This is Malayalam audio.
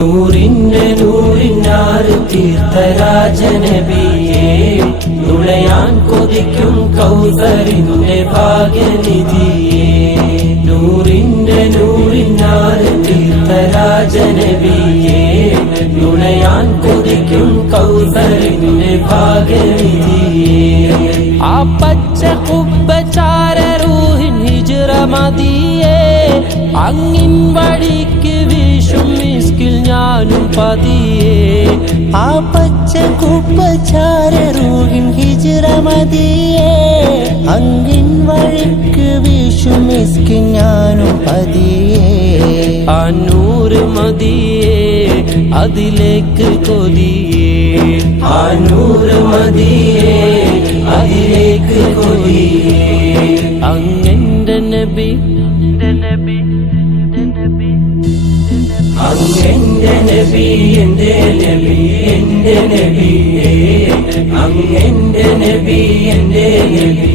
നൂറിന്റെ നൂറിനാറ് തീർത്ഥരാജനബിയേ, നുളയാൻ കൊതിക്കും കൗസറിന്റെ ഭാഗ്യനിധിയേ. നൂറിന്റെ നൂറിനാറ് തീർത്ഥരാജനബിയേ, നുളയാൻ കൊതിക്കും കൗസറിന്റെ ഭാഗ്യനിധിയേ. ആ പച്ച കുബ്ബചാര റൂഹിൻ ഹിജ്റ മദിയേ, അങ്ങിൻ വഴിക്ക് വീശും മിസ്കിൽ ഞാനും പതിയേ. ആ പച്ച കുബ്ബചാര റൂഹിൻ ഹിജ്റ മദിയേ, അങ്ങിൻ വഴിക്ക് വീശും മിസ്കിൽ ഞാനും പതിയേ. ആ നൂറ് മദിയേ അതിലേക്ക് കൊതിയേ, ആ നൂറ് മദിയേ അതിലേക്ക് കൊതിയേ. അങ്ങെന്റെ നബി അങ്ങെന്റെ നബി എന്റെ നബി എന്റെ നബിയേ, അങ്ങെന്റെ നബി എന്റെ നബി